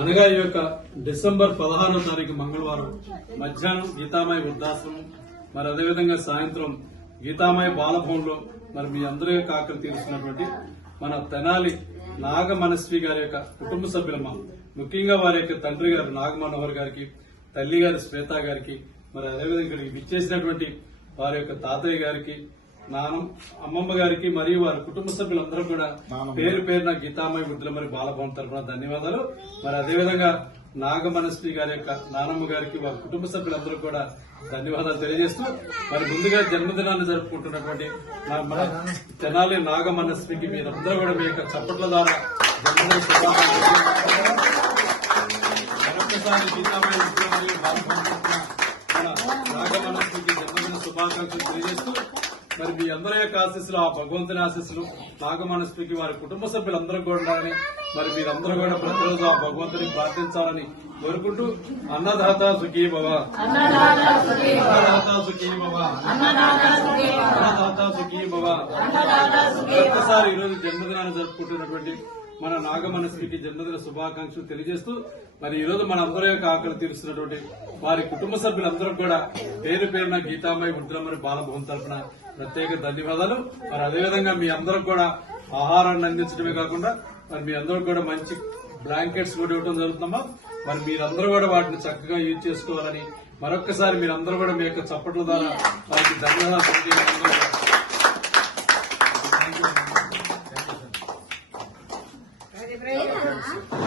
అనగా ఈ యొక్క డిసెంబర్ 16వ తారీఖు మంగళవారం మధ్యాహ్నం గీతామయ వృద్ధాశ్రమం, మరి అదేవిధంగా సాయంత్రం గీతామయ బాలభవన్లో మరి మీ అందరి యొక్క ఆకలి తీరుస్తున్నటువంటి మన తెనాలి నాగమనస్వి గారి యొక్క కుటుంబ సభ్యులమ్మ, ముఖ్యంగా వారి యొక్క తండ్రి గారు నాగమనోహర్ గారికి, తల్లి గారి శ్వేత గారికి, మరి అదేవిధంగా ఇక్కడికి విచ్చేసినటువంటి వారి యొక్క తాతయ్య గారికి, అమ్మమ్మ గారికి మరియు వారి కుటుంబ సభ్యులందరూ కూడా పేరు పేరున గీతామయ వృద్ధుల మరి బాలభవన్ తరఫున ధన్యవాదాలు. మరి అదేవిధంగా నాగమనస్వి గారి యొక్క నానమ్మ గారికి, వారి కుటుంబ సభ్యులందరూ కూడా ధన్యవాదాలు తెలియజేస్తూ మరి ముందుగా జన్మదినాన్ని జరుపుకుంటున్నటువంటి మన తెనాలి నాగమనస్వికి మీరందరూ కూడా మీ యొక్క చప్పట్ల ద్వారా జన్మదిన శుభాకాంక్షలు. మరొకసారి గీతామయ వృద్ధుల మరియు బాలభవన్ తరఫున మన నాగమనస్వికి జన్మదిన శుభాకాంక్షలు తెలియజేస్తూ మరి మీ అందరి యొక్క ఆశీస్సులు, ఆ భగవంతుని ఆశీస్సులు నాగమనస్వికి వారి కుటుంబ సభ్యులందరూ కూడా ఉండాలని, మరి మీరందరూ కూడా ప్రతిరోజు ఆ భగవంతుని ప్రార్థించాలని కోరుకుంటూ అన్నదాత సుఖీ భవ, అన్నదాత సుఖీ భవ, అన్నదాత సుఖీ భవ. ఒక్కసారి ఈరోజు జన్మదినాన్ని జరుపుకుంటున్నటువంటి మన నాగమనస్వికి జన్మదిన శుభాకాంక్షలు తెలియజేస్తూ మరి ఈరోజు మన అందరి యొక్క ఆకలి తీరుస్తున్నటువంటి వారి కుటుంబ సభ్యులందరూ కూడా పేరు పేరున గీతామయ వృద్ధుల మరి బాలభవన్ తరఫున ప్రత్యేక ధన్యవాదాలు. మరి అదేవిధంగా మీ అందరూ కూడా ఆహారాన్ని అందించడమే కాకుండా మరి మీ అందరూ కూడా మంచి బ్లాంకెట్స్ కూడా ఇవ్వడం జరుగుతుందమ్మా. మరి మీరందరూ కూడా వాటిని చక్కగా యూజ్ చేసుకోవాలని మరొక్కసారి మీరందరూ కూడా మీ యొక్క చప్పట్ల ద్వారా వారికి ధన్యవాదాలు తెలియజేయాలి.